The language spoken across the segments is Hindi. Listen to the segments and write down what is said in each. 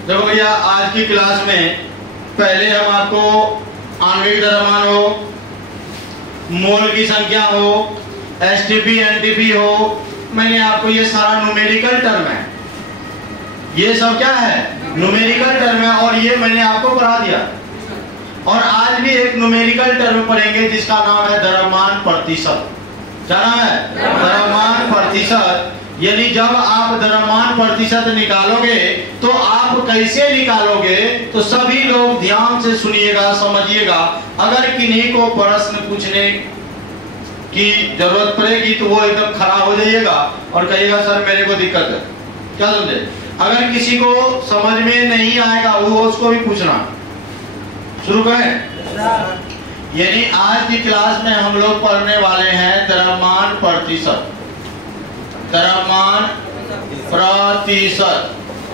देखो भैया, आज की क्लास में पहले हम आपको आणविक द्रव्यमान हो, मोल की संख्या हो, एसटीपी एनटीपी हो, मैंने आपको ये सारा न्यूमेरिकल टर्म है, ये सब क्या है न्यूमेरिकल टर्म है, और ये मैंने आपको पढ़ा दिया। और आज भी एक न्यूमेरिकल टर्म पढ़ेंगे जिसका नाम है द्रव्यमान प्रतिशत। क्या नाम है? द्रव्यमान प्रतिशत। यानी जब आप द्रव्यमान प्रतिशत निकालोगे तो आप कैसे निकालोगे, तो सभी लोग ध्यान से सुनिएगा, समझिएगा। अगर किन्हीं को प्रश्न पूछने की जरूरत पड़ेगी तो वो एकदम खड़ा हो जाइएगा और कहिएगा सर मेरे को दिक्कत है। क्या समझे? अगर किसी को समझ में नहीं आएगा वो उसको भी पूछना। शुरू करें। यानी आज की क्लास में हम लोग पढ़ने वाले हैं द्रव्यमान प्रतिशत। द्रव्यमान प्रतिशत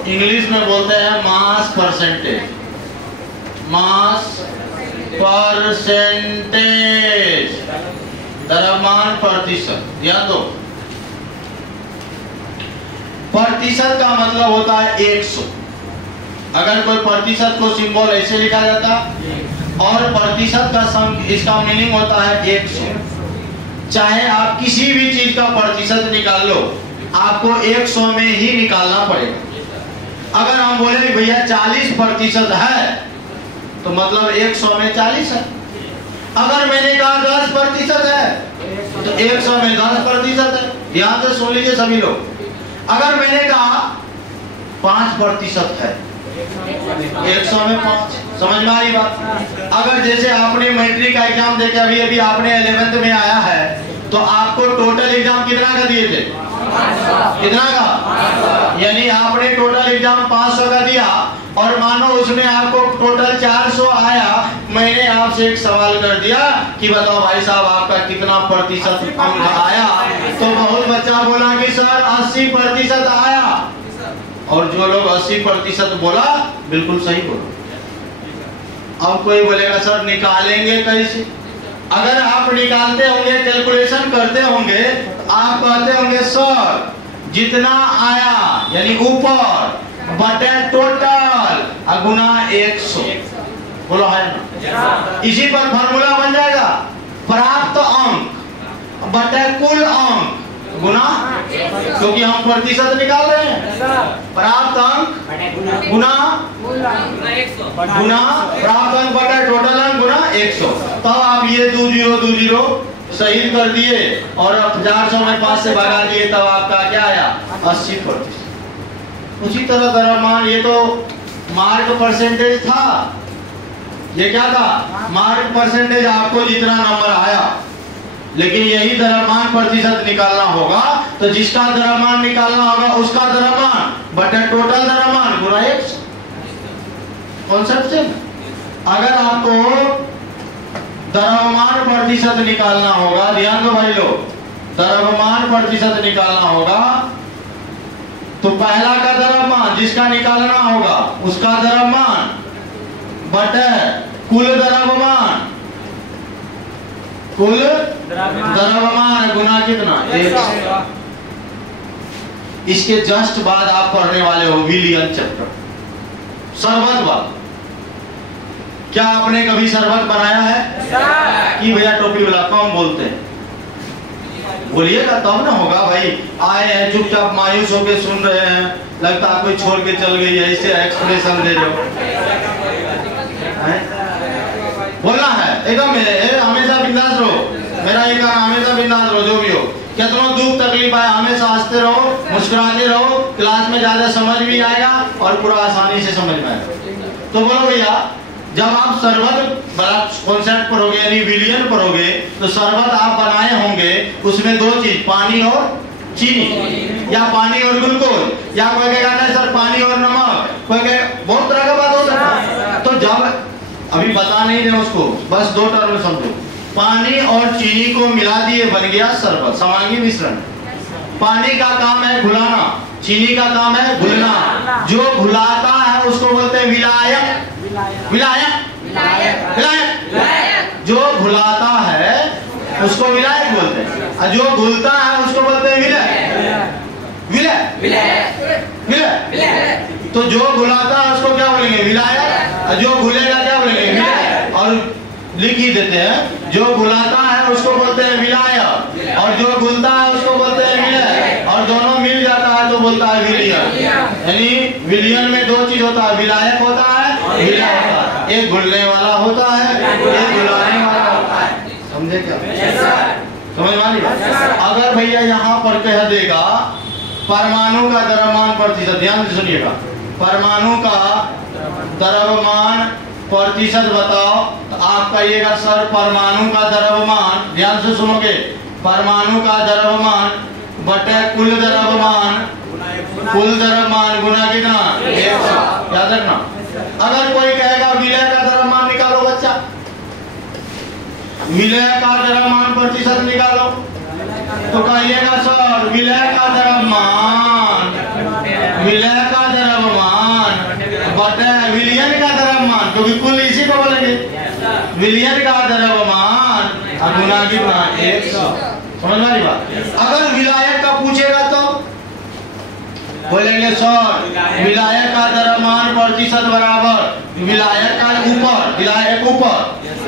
इंग्लिश में बोलते हैं मास परसेंटेज। मास परसेंटेज, द्रव्यमान प्रतिशत। ध्यान दो, प्रतिशत का मतलब होता है 100। अगर कोई प्रतिशत को सिंबल ऐसे लिखा जाता, और प्रतिशत का इसका मीनिंग होता है 100। चाहे आप किसी भी चीज का प्रतिशत निकाल लो, आपको 100 में ही निकालना पड़ेगा। अगर हम बोले भैया 40% है तो मतलब 100 में 40 है। अगर मैंने कहा 10% है तो 100 में 10% है। ध्यान से सुन लीजिए सभी लोग। अगर मैंने कहा 5% है, 100 में 5। समझ में आ रही बात? अगर जैसे आपने मैट्रिक का एग्जाम देके अभी अभी आपने 11th में आया है, तो आपको टोटल एग्जाम कितना का दिए थे? कितना का? यानी आपने टोटल एग्जाम 500 का दिया, और मानो उसमें आपको टोटल 400 आया। मैंने आपसे एक सवाल कर दिया कि बताओ भाई साहब आपका कितना प्रतिशत अंक आया? तो बहुत बच्चा बोला कि सर 80% आया। और जो लोग 80% बोला बिल्कुल सही बोला। अब कोई बोलेगा सर निकालेंगे कैसे? अगर आप निकालते होंगे, कैलकुलेशन करते होंगे, आप कहते होंगे सर जितना आया यानी ऊपर बटे टोटल गुना 100। बोलो है ना? इसी पर फॉर्मूला बन जाएगा। प्राप्त अंक बटे कुल अंक गुना, क्योंकि हम प्रतिशत निकाल रहे हैं। प्राप्त अंक गुना प्राप्त अंक बटा टोटल अंक गुना 100। तब आप ये 20 शहीद कर दिए और 400 में 5 से भगा दिए, तब आपका क्या आया? 80%। उसी तरह द्रव्यमान, ये तो मार्क परसेंटेज था। ये क्या था? Mark percentage. आपको जितना नंबर आया, लेकिन यही द्रव्यमान प्रतिशत निकालना होगा, तो जिसका द्रव्यमान निकालना होगा उसका द्रव्यमान बटे टोटल द्रव्यमान गुना 100। कॉन्सेप्ट से अगर आपको द्रव्यमान प्रतिशत निकालना होगा, ध्यान दो भाई लोग, द्रव्यमान प्रतिशत निकालना होगा तो पहला का द्रव्यमान जिसका निकालना होगा उसका द्रव्यमान बटे कुल द्रव्यमान। कुल द्रव्यमान गुना कितना? 100। इसके जस्ट बाद आप पढ़ने वाले हो विलियन चैप्टर, शरबत वाला। क्या आपने कभी शरबत बनाया है? कि भैया टोपी वाला कम बोलते हैं, बोलिएगा तब ना होगा भाई। आए हैं चुपचाप मायूस होके सुन रहे हैं, लगता है कोई छोड़ के चल गई है, इसे एक्सप्रेशन दे दो। बोलना है एकदम हमेशा बिंदास रहो। मेरा ये कहना, हमेशा बिंदास रहो, जो भी हो, कितना दुख तकलीफ आए हमेशा हंसते रहो, मुस्कुराते रहो। क्लास में ज्यादा समझ भी आएगा और पूरा आसानी से समझ में आएगा। तो बोलो भैया, जब आप शरबत बड़ा कॉन्सेप्ट पढ़ोगे यानी विलियन पढ़ोगे, तो शरबत आप बनाए होंगे, उसमें 2 चीज, पानी और चीनी, या पानी और ग्लूकोज, या कोई कहेगा नहीं सर पानी और नमक, कोई कहे बहुत तरह का बात हो सकता है। तो जब अभी बता नहीं रहे उसको, बस 2 टर्म समझो। पानी और चीनी को मिला दिए, बन गया शरबत, समांगी मिश्रण। पानी का काम है घुलाना, चीनी का काम है घुलना। जो घुलाता है उसको बोलते हैं विलायक। विलायक विलायक जो घुलाता है उसको विलायक बोलते हैं, और जो घुलता है उसको बोलते हैं विलय। विलय विलय विलय। तो जो घुलाता है उसको क्या बोलेंगे? विलायक। जो घुलेगा क्या बोलेंगे? विलायक। और लिख ही देते हैं, जो घुलाता है उसको बोलते हैं विलायक, और जो घुलता है उसको बोलते हैं विलय, और दोनों मिल जाता है तो बोलता है विलियन। यानी विलियन में दो चीज होता है, विलायक होता है, विलय होता है। एक घुलने वाला होता है, एक घुलाने वाला होता है। समझे क्या? समझ मानी? अगर भैया यहाँ पर कह देगा परमाणु का द्रव्यमान प्रतिशत, ध्यान से सुनिएगा, परमाणु का द्रव्यमान प्रतिशत बताओ, तो आप कहिएगा सर परमाणु का द्रव्यमान, ध्यान से सुनोगे, परमाणु का द्रव्यमान बटे कुल द्रव्यमान, कुल द्रव्यमान गुना कितना? 100। याद रखना। अगर कोई कहेगा विलय का द्रव्यमान निकालो बच्चा, विलय का द्रव्यमान प्रतिशत निकालो, तो कहिएगा सर विलय का द्रव्यमान, विलय का द्रव्यमान बटे विलियन का द्रव्यमान, क्योंकि कुल इसी को बोलेंगे, विलियन का द्रव्यमान गुना कितना? 100। समझ में आई बात? अगर विलायक का पूछेगा तो बोलेंगे सर विलायक का द्रव्यमान प्रतिशत बराबर विलायक का ऊपर, विलायक ऊपर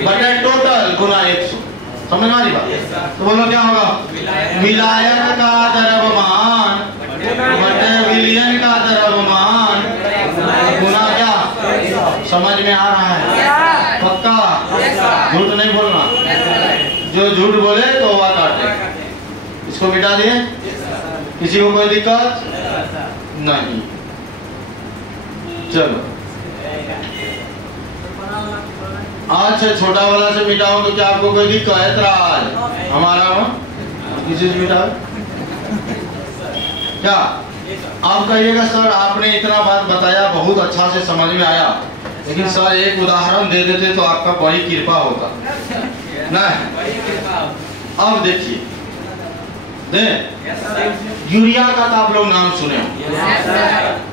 बटे टोटल गुना 100। समझ में आ रही बात? तो बोलो क्या होगा? विलायक का द्रव्यमान बटे विलियन का द्रव्यमान गुना क्या? समझ में आ रहा है? पक्का? झूठ नहीं बोलना, जो झूठ बोले तो वह काटे। इसको मिटा दिए, किसी को कोई दिक्कत नहीं? चलो आज से छोटा वाला से मिटाओ तो क्या आपको कोई दिक्कत है? इतराज हमारा हो किसी से मिटाओ क्या? आप कहिएगा सर आपने इतना बात बताया, बहुत अच्छा से समझ में आया, लेकिन सर एक उदाहरण दे देते तो आपका बड़ी कृपा होता ना। अब देखिए, यूरिया का तो आप लोग नाम सुने,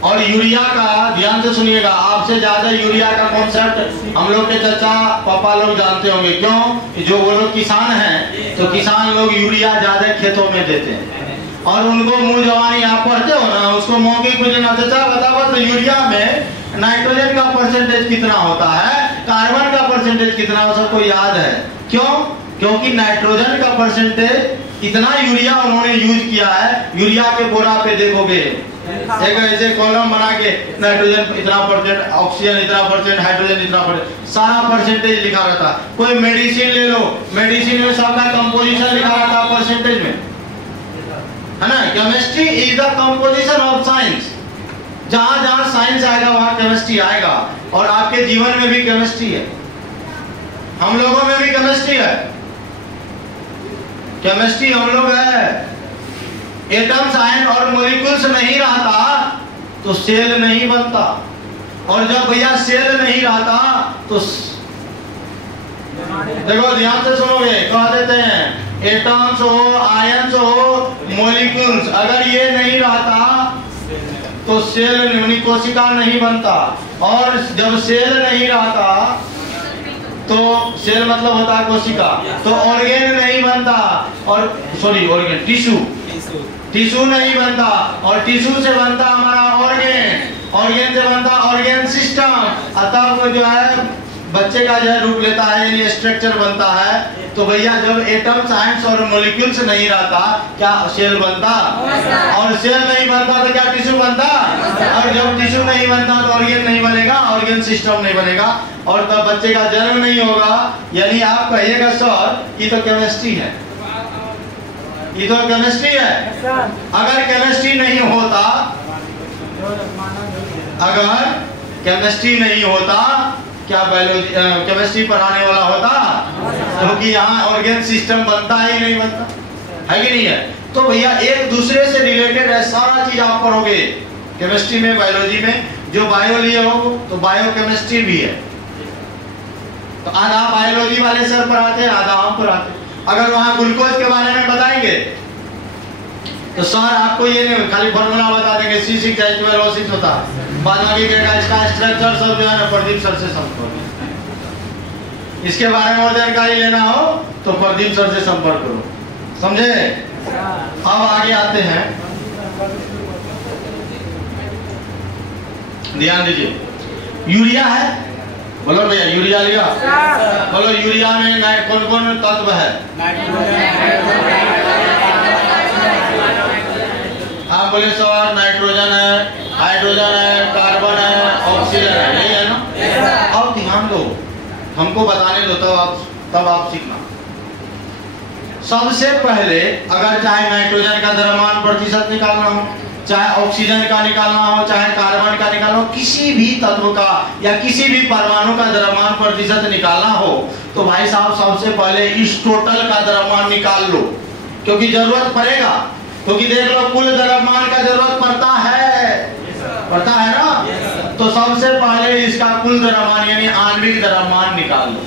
और यूरिया का ध्यान से सुनिएगा, आपसे ज्यादा यूरिया का कॉन्सेप्ट हम लोग के चाचा पापा लोग जानते होंगे। क्यों? जो वो लोग किसान हैं तो किसान लोग यूरिया ज्यादा खेतों में देते हैं, और उनको मुंह जवानी आप पढ़ते हो ना, उसको मौके कुछ ना चाचा बताओ तो यूरिया में नाइट्रोजन का परसेंटेज कितना होता है, कार्बन का परसेंटेज कितना हो, सबको याद है? क्यों? क्योंकि नाइट्रोजन का परसेंटेज इतना यूरिया उन्होंने यूज किया है। यूरिया के बोरा पे देखोगे एक ऐसे कॉलम बना के नाइट्रोजन इतना परसेंट, ऑक्सीजन इतना परसेंट, हाइड्रोजन इतना परसेंट, सारा परसेंटेज लिखा रहता। कोई मेडिसिन ले लो, मेडिसिन में सबका कंपोजिशन लिखा रहता परसेंटेज में, है ना? Chemistry is the composition of science. जहां जहां साइंस आएगा वहां केमिस्ट्री आएगा, और आपके जीवन में भी केमिस्ट्री है, हम लोगों में भी केमिस्ट्री है। केमिस्ट्री हम लोग है। एटम्स, आयन और मॉलिक्यूल्स नहीं रहता तो सेल नहीं बनता, और जब भैया सेल नहीं रहता तो देखो ध्यान से सुनोगे, कह देते हैं एटम्स हो, आयन्स हो, मॉलिक्यूल्स, अगर ये नहीं रहता तो सेल नहीं, कोशिका नहीं बनता, और जब सेल नहीं रहता तो सेल मतलब होता है कोशिका, तो ऑर्गेन नहीं बनता, और सॉरी ऑर्गेन टिश्यू, टिश्यू नहीं बनता, और टिश्यू से बनता हमारा ऑर्गेन, ऑर्गेन से बनता ऑर्गेन सिस्टम। अतः वो जो है बच्चे का जो है रूप लेता है, यानी स्ट्रक्चर बनता है। तो भैया जब एटम, साइंस और मॉलिक्यूल्स नहीं रहता क्या सेल बनता? और सेल नहीं बनता तो क्या टिश्यू बनता? और जब टिश्यू नहीं बनता तो ऑर्गेन नहीं बनेगा, ऑर्गेन सिस्टम नहीं बनेगा, और तब बच्चे का जन्म नहीं होगा। यानी आप कहिएगा सर ये तो केमिस्ट्री है, ये तो केमिस्ट्री है। अगर केमिस्ट्री नहीं होता, अगर केमिस्ट्री नहीं होता क्या बायोलॉजी केमिस्ट्री पढ़ाने वाला होता? क्योंकि यहाँ ऑर्गेन सिस्टम बनता ही नहीं, बनता है कि नहीं है? तो भैया एक दूसरे से रिलेटेड है, सारा चीज आप पढ़ोगे केमिस्ट्री में, बायोलॉजी में। जो बायो लिए हो तो बायो केमिस्ट्री भी है, तो आधा बायोलॉजी वाले सर पढ़ाते हैं, आधा हम पढ़ाते। अगर वहाँ ग्लूकोज के बारे में बताएंगे तो सर आपको ये नहीं खाली फॉर्मूला बता देंगे C6H12O6 होता है, बाद में इसका स्ट्रक्चर सब जो है ना प्रदीप सर से संपर्क, इसके बारे में और जानकारी लेना हो तो प्रदीप सर से संपर्क करो, समझे? अब आगे आते हैं। ध्यान दीजिए, यूरिया है, बोलो भैया यूरिया लिया, बोलो यूरिया में कौन कौन तत्व है? आप बोले सवाल नाइट्रोजन है, हाइड्रोजन है, कार्बन है, ऑक्सीजन है, नहीं है ना? अब ध्यान दो, हमको बताने दो तब आप सीखना। सबसे पहले अगर चाहे नाइट्रोजन का द्रव्यमान प्रतिशत निकालना हो, चाहे ऑक्सीजन का निकालना हो, चाहे कार्बन का निकालना हो, किसी भी तत्व का या किसी भी परमाणु का द्रव्यमान प्रतिशत निकालना हो, तो भाई साहब सबसे पहले इस टोटल का द्रव्यमान निकाल लो, क्योंकि जरूरत पड़ेगा। क्योंकि देख लो कुल द्रव्यमान का जरूरत पड़ता है ना, तो सबसे पहले इसका कुल द्रव्यमान यानी आणविक द्रव्यमान निकाल लो।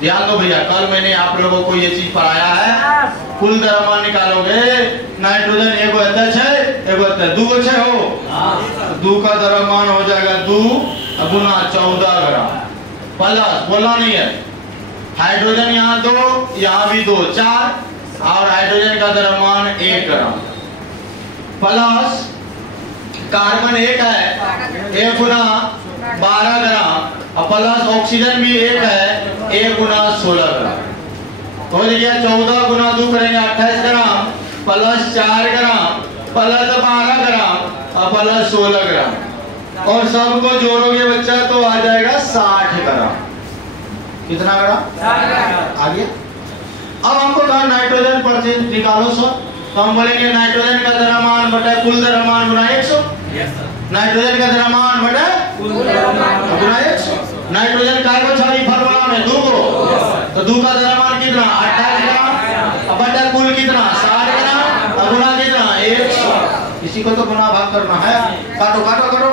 ध्यान दो भैया, कल मैंने आप लोगों को ये चीज पढ़ाया है। कुल द्रव्यमान निकालोगे, नाइट्रोजन एगो दू छे हो, दू का द्रव्यमान हो जाएगा 2 गुना 14 ग्राम प्लस, बोला नहीं है, हाइड्रोजन यहाँ 2, यहाँ भी 2, 4, और हाइड्रोजन का द्रव्यमान 1 ग्राम प्लस कार्बन 1 है 1 गुना 12 ग्राम, और प्लस ऑक्सीजन भी 1 है 1 गुना 16 ग्राम। तो हो गया 14 गुना 2 करेंगे 28 ग्राम प्लस 4 ग्राम प्लस 12 ग्राम और प्लस 16 ग्राम, और सबको जोड़ोगे बच्चा तो आ जाएगा 60 ग्राम। कितना ग्राम आ गया? अब हमको कहा नाइट्रोजन परसेंट निकालो सर, तो हम बोलेंगे नाइट्रोजन का द्रव्यमान बटा कुल द्रव्यमान गुना 100। नाइट्रोजन का द्रव्यमान बटा कुल द्रव्यमान गुना 100। नाइट्रोजन कार्बन छवि फार्मूला में 2 को, तो 2 का द्रव्यमान कितना 28 ग्राम बटा कुल कितना 60 ग्राम और गुना कितना 100। इसी को तो गुना भाग करना है। काटो काटो करो,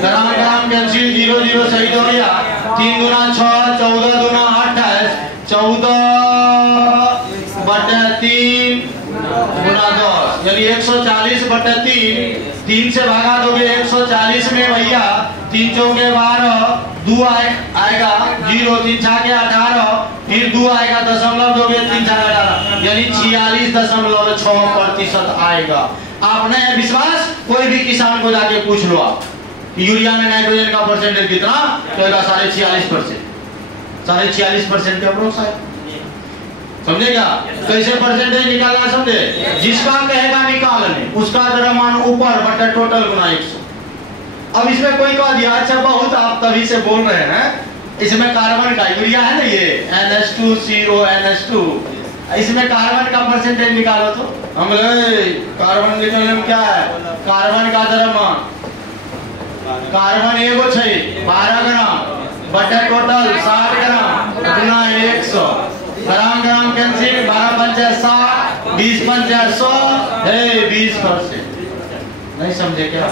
ग्राम ग्राम कैंसिल, 0 0 सही हो गया। 3 गुना 6, 14 गुना 28, 14 बटा 3 गुना 10 यानी 140 बटा 3 से भागा दोगे 140 में भैया 3 चौके 12, 2 आएगा 0, 3 छाके 18, फिर 2 आएगा दशमलव दोगे 3 छाके 18 यानी 46.6% आएगा। आपने विश्वास, कोई भी किसान को जाके पूछ लो आप कि यूरिया में नाइट्रोजन का परसेंटेज कितना, कहेगा 46.5%, 46.5% के अप्रोक्स है। समझे क्या? कैसे परसेंटेज निकालना समझे? जिसका कहेगा निकालने उसका द्रव्यमान ऊपर बटा टोटल गुना 100। अब इसमें कोई कह दिया अच्छा बहुत आप तभी से बोल रहे हैं, इसमें कार्बन का यूरिया है ना ये NH2CONH2, इसमें कार्बन का परसेंटेज निकालो तो हम बोले कार्बन निकालने में क्या है, कार्बन का द्रव्यमान, कार्बन एगो छे 12 ग्राम बटा टोटल 60 ग्राम गुना 100, ग्राम ग्राम कैंसिल, 12 पंचे 60, 20 पंचे 100 है 20%। नहीं समझे क्या?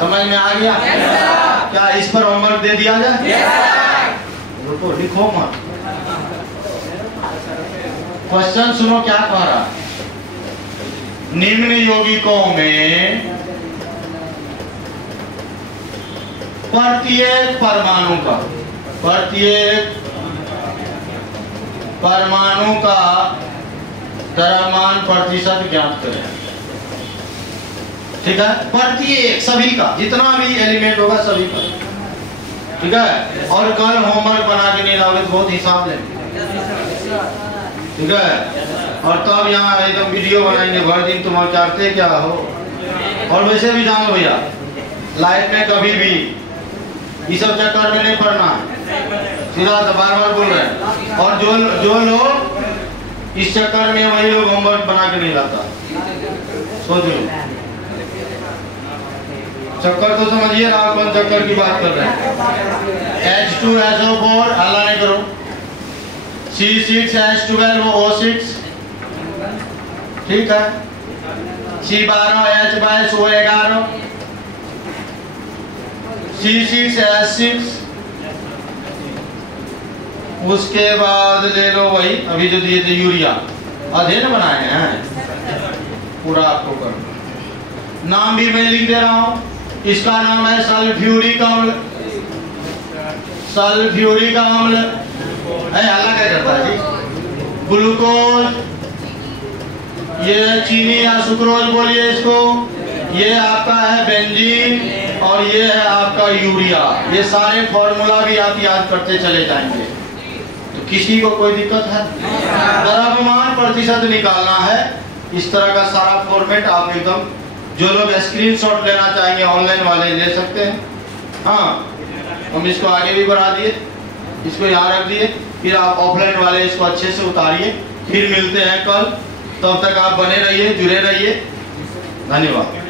समझ में आ गया? क्या इस पर होमवर्क दे दिया जाए? रुको लिखो मत, क्वेश्चन सुनो क्या कह रहा। निम्न यौगिकों में प्रत्येक परमाणु का द्रव्यमान प्रतिशत ज्ञात करें। ठीक है, प्रत्येक सभी का जितना भी एलिमेंट होगा सभी का। ठीक है, और कल होमवर्क बना के नहीं लाओगे तो बहुत हिसाब लेंगे। ठीक है, और तब यहाँ एकदम वीडियो बनाएंगे भर दिन तुम चाहते क्या हो। और वैसे भी जानो भैया लाइफ में कभी भी ये सब चक्कर में नहीं पड़ना है, सीधा तो बार बार बोल रहे हैं। और जो लोग इस चक्कर में वही लोग होमवर्क बना के नहीं लाता, सोच लो। चक्कर तो समझिए ना, कौन चक्कर की बात कर रहे हैं। H2SO4 हल्ला नहीं करो, C6H12O6 ठीक है, C12H22O11, C6H6, उसके बाद ले लो वही अभी जो दिए थे यूरिया, अध्ययन बनाए हैं पूरा आपको कर। नाम भी मैं लिख दे रहा हूं, इसका नाम है सल्फ्यूरिक अम्ल। सल्फ्यूरिक अम्ल है, हल्ला क्या करता है जी? ग्लूकोज, ये चीनी या सुक्रोज बोलिए इसको, ये आपका है बेंजीन, और ये है आपका यूरिया। ये सारे फॉर्मूला भी आप याद करते चले जाएंगे, तो किसी को कोई दिक्कत है? द्रव्यमान प्रतिशत निकालना है। इस तरह का सारा फॉर्मेट आप एकदम, जो लोग स्क्रीनशॉट लेना चाहेंगे ऑनलाइन वाले ले सकते हैं। हाँ, हम इसको आगे भी बढ़ा दिए, इसको यहाँ रख दिए, फिर आप ऑफलाइन वाले इसको अच्छे से उतारिए। फिर मिलते हैं कल, तब तक आप बने रहिए, जुड़े रहिए। धन्यवाद।